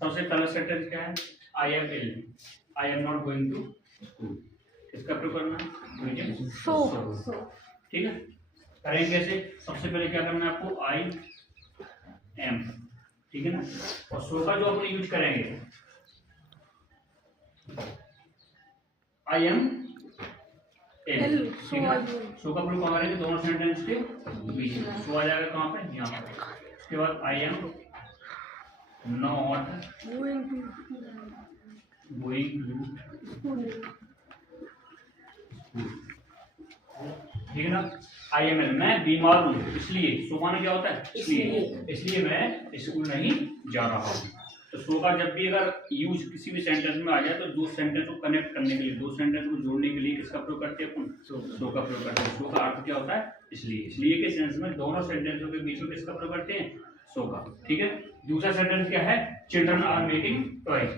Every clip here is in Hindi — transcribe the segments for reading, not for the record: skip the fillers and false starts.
सबसे पहला सेंटेंस क्या है, I am ill, I am not going to school. किसका प्रयोग करना है, सो। ठीक है, करेंगे कैसे, सबसे पहले क्या करना है आपको, आई एम, ठीक है ना, और सो का जो अपन यूज करेंगे, आई एम एल, ठीक है, सो का प्रयोग कहाँ करेंगे, दोनों सेंटेंस के बीच में, सो आ जाएगा कहाँ पे, यहाँ पे। उसके बाद I am not going to, ठीक है ना, आई एम एल, मैं बीमार हूँ इसलिए, सो माने क्या होता है, इसलिए मैं स्कूल नहीं जा रहा हूँ। तो सो का जब भी अगर यूज किसी भी सेंटेंस में आ जाए तो दो सेंटेंस को कनेक्ट करने के लिए, दो सेंटेंस को जोड़ने के लिए किसका प्रयोग करते हैं अपन, सो का प्रयोग करते हैं। सो का अर्थ क्या होता है, इसलिए के सेंस में दोनों सेंटेंसों के बीच में किसका प्रयोग करते हैं, सो का। ठीक है, दूसरा सेंटेंस क्या है, चिल्ड्रन आर मेकिंग टॉयज,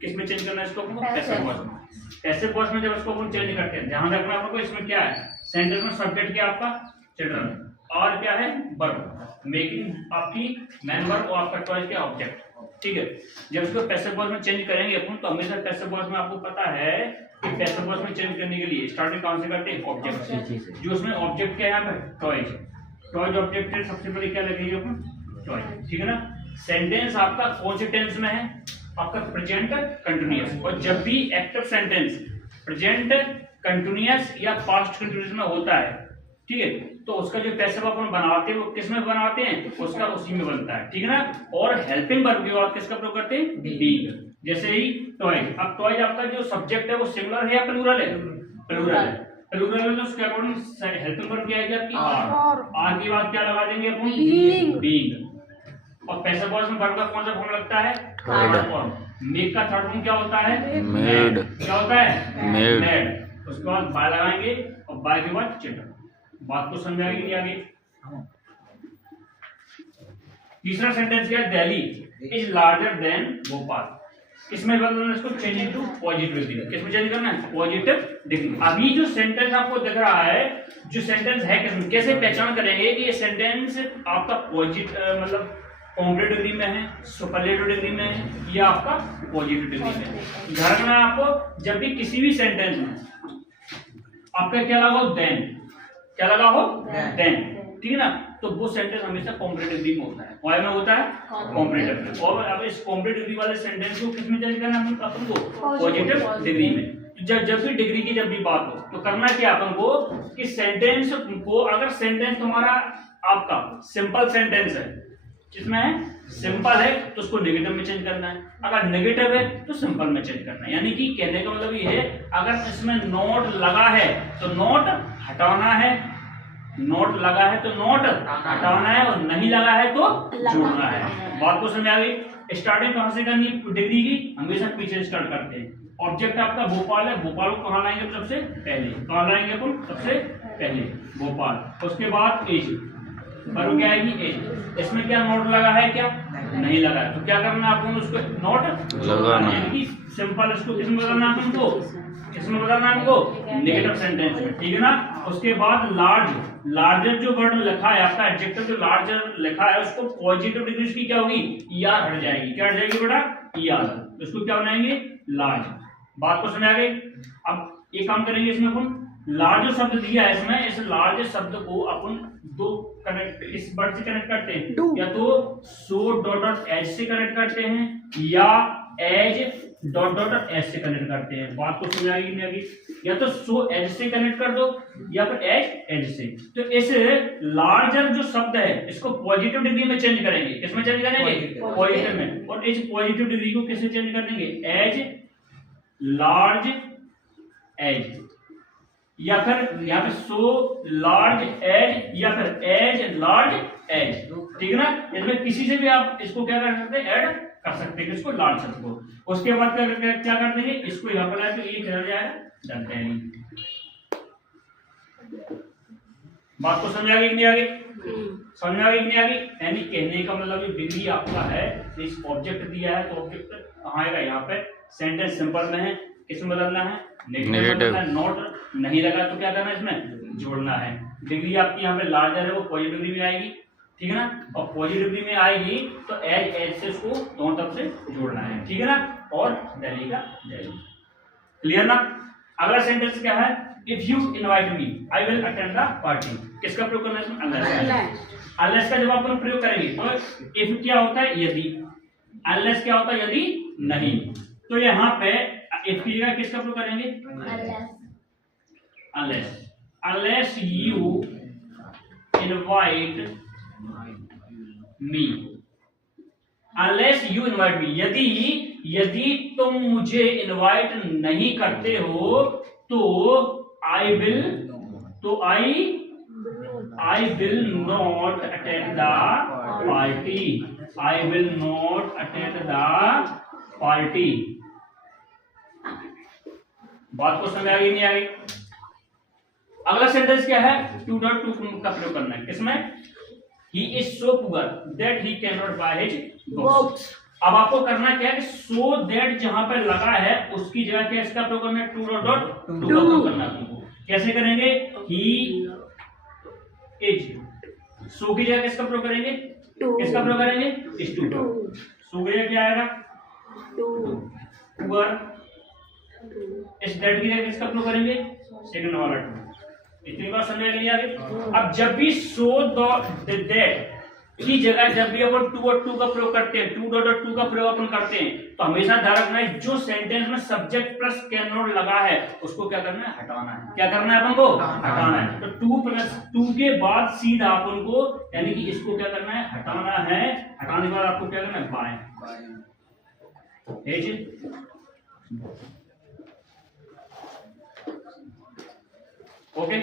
किसमें चेंज करना है इसको, पैसिव वॉइस में। पैसिव वॉइस में जब इसको अपन चेंज करते हैं, ध्यान रखना आपको, इसमें क्या है, सेंटेंस में सब्जेक्ट क्या आपका चिल्ड्रन, और क्या है वर्ब, मेकिंग आपकी मैन वर्ब, और आपका टॉयज क्या ऑब्जेक्ट। ठीक है, जब इसको पैसिव वॉइस में चेंज करेंगे अपन, तो हमेशा पैसिव वॉइस में आपको पता है कि पैसिव वॉइस में चेंज करने के लिए स्टार्टिंग कहां से करते हैं, ऑब्जेक्ट से। जो उसमें ऑब्जेक्ट क्या है यहाँ पे, टॉयज, टॉयज ऑब्जेक्ट है, सबसे पहले क्या लगेगी अपन, टॉयज। ठीक है ना, सेंटेंस आपका कौन से टेंस में है, आपका प्रेजेंट कंटिन्यूअस, और जब भी एक्टिव सेंटेंस प्रेजेंट कंटिन्यूअस या पास्ट कंटिन्यूअस में होता है, ठीक है, तो उसका जो पैसिव अपन बनाते हैं वो किस में बनाते हैं, उसका उसी में बनता है। ठीक है ना, और हेल्पिंग वर्ब की बात किसका प्रयोग करते हैं, बीइंग। जैसे ही टॉयज, अब टॉयज आपका जो सब्जेक्ट है वो सिंगुलर है या प्लूरल है, प्लूरल है, प्लूरल है, तो उसके अकॉर्डिंग हेल्पिंग वर्ब क्या है आपकी, आर की बात क्या लगा देंगे अपन, बीइंग। और पैसिव वॉइस में वर्ब का कौन सा फॉर्म लगता है, थर्ड फॉर्म। मेक का थर्ड फॉर्म क्या होता है, मेड। क्या होता है, मेड। उसके बाद बाय लगाएंगे, और बाय के बाद चिल्ड्रन। बात को समझ आ गई नहीं आगे। तीसरा सेंटेंस क्या है, Delhi is larger than Bhopal. इसमें बदलना, इसको चेंज इनटू पॉजिटिव डिग्री। किसमें चेंज करना है, पॉजिटिव डिग्री। अभी जो सेंटेंस आपको दिख रहा है, जो सेंटेंस है किसमें, कैसे पहचान करेंगे कि ये सेंटेंस आपका पॉजिटिव मतलब कॉम्प्लेटिव डिग्री में है, सुपरलेटिव डिग्री में है, या आपका पॉजिटिव डिग्री में है। ध्यान रखना है आपको, जब भी किसी भी सेंटेंस में आपका क्या लगा हो, देन, क्या लगा हो, देन, ठीक है ना, तो वो सेंटेंस हमेशा कॉम्प्लेटिव डिग्री में होता है, वाई में होता है कॉम्प्लेटिव। और अब इस कॉम्प्लेटिव डिग्री वाले सेंटेंस को किसमें चेंज करना है अपन को, पॉजिटिव डिग्री में। जब भी डिग्री की जब भी बात हो तो करना क्या अपन को, कि सेंटेंस को, अगर सेंटेंस तुम्हारा आपका सिंपल सेंटेंस है, जिसमें है सिंपल है, तो उसको नेगेटिव में चेंज करना है, अगर नेगेटिव है तो सिंपल में चेंज करना है। यानी कि कहने का मतलब ये है, अगर इसमें नोट लगा है तो नोट हटाना है, नोट लगा है तो नोट हटाना है, और नहीं लगा है तो जोड़ना है। बात को समझ आ गई। स्टार्टिंग कहां से करनी डिग्री की, हमेशा पीछे स्टार्ट करते हैं। ऑब्जेक्ट आपका भोपाल है, भोपाल को कहां लाएंगे सबसे पहले, कहां लाएंगे अपन सबसे पहले, भोपाल। उसके बाद एज, पर क्या आएगी, एज। इसमें क्या नोट लगा है, क्या नहीं लगा है, तो क्या करना है आपको, उसको नोट लगाना, यानी कि सिंपल। इसको किसमें बदलना है हमको, किसमें बदलना है हमको, नेगेटिव सेंटेंस में। ठीक है ना, उसके बाद लार्ज, लार्जर जो वर्ड लिखा है आपका एडजेक्टिव, जो लार्जर लिखा है, उसको पॉजिटिव डिग्री की क्या होगी, ईआर हट जाएगी। क्या हट जाएगी बेटा, ईआर। उसको क्या बनाएंगे, लार्ज। बात को समझ आ गई। अब एक काम करेंगे, इसमें अपन लार्ज शब्द दिया है, इसमें इस लार्ज शब्द को अपन दो कनेक्ट, इस वर्ड से कनेक्ट करते हैं, या तो सो डॉट डॉट एज से कनेक्ट करते हैं, या एज डॉट डॉट एज से कनेक्ट करते हैं। बात को समझ आएगी नहीं आएगी, या तो सो एज से कनेक्ट कर दो, या फिर एज से। तो इस लार्जर जो शब्द है, इसको पॉजिटिव डिग्री में चेंज करेंगे। किसमें चेंज करेंगे, पॉजिटिव में। और इस पॉजिटिव डिग्री को किससे चेंज कर देंगे, एज लार्ज एज, या फिर यहाँ पे सो लार्ज एज, या फिर एज लार्ज एज। ठीक है ना, इसमें किसी से भी आप इसको क्या कर सकते हैं, ऐड कर सकते हैं, इसको लार्ज शब्द को। उसके बाद क्या कर देंगे, इसको यहाँ पर लाए तो ये चला जाएगा, जानते हैं नहीं। बात को समझ आ गई कि नहीं आ गई, समझ आ गई कि नहीं आ गई। यानी कहने का मतलब ये डिग्री आपका है, इस ऑब्जेक्ट दिया है तो ऑब्जेक्ट कहाँ आएगा, यहाँ पे। सेंटेंस सिंपल में है, किसमें बदलना है, नेगेटिव। नोट नहीं लगा तो क्या करना है, इसमें जोड़ना है। डिग्री आपकी यहाँ पे लार्जर है, वो पॉजिटिव डिग्री में आएगी। ठीक है ना, और पॉजिटिव डिग्री में आएगी तो एज से उसको दोनों तरफ से जोड़ना है, ठीक है ना, और दिल्ली का दिल्ली। क्लियर ना। अगला सेंटेंस क्या है, if you invite me I will attend the party. किसका प्रयोग करना है इसमें, अनलेस। अनलेस का जब अपन प्रयोग करेंगे तो इफ क्या होता है, यदि, अनलेस क्या होता है, यदि नहीं। तो यहाँ पे इफ की जगह किसका प्रयोग करेंगे, unless. Unless you invite me, unless you invite me, यदि तुम मुझे इनवाइट नहीं करते हो तो I will not attend the party, I will not attend the party. बात को समझ आ गई नहीं आ गई। अगला सेंटेंस क्या है, टू डॉट टू का प्रयोग करना है किसमें, he is so poor that he cannot buy his books। अब आपको करना क्या है कि so that जहां पर लगा है उसकी जगह क्या इसका प्रयोग करना है, टू डॉट डॉट टू का प्रयोग करना है। कैसे करेंगे, he is, so की जगह किसका प्रयोग करेंगे, किसका प्रयोग करेंगे, is to। so की जगह क्या आएगा, poor। इस that की जगह किसका प्रयोग करेंगे, सेकंड वाला टू। इतनी बात समझ आ गई। अब जब भी सो दैट की जगह जब भी अपन टू और टू का प्रयोग करते हैं, टू डॉट और टू का प्रयोग अपन करते हैं, तो हमेशा ध्यान रखना है जो सेंटेंस में सब्जेक्ट प्लस कैन नॉट लगा है उसको क्या करना है, हटाना है। क्या करना है अपन को, हटाना है। तो टू प्लस टू के बाद सीधा अपन को यानी कि इसको क्या करना है, हटाना है। हटाने के बाद आपको क्या करना है, बाएं। ओके।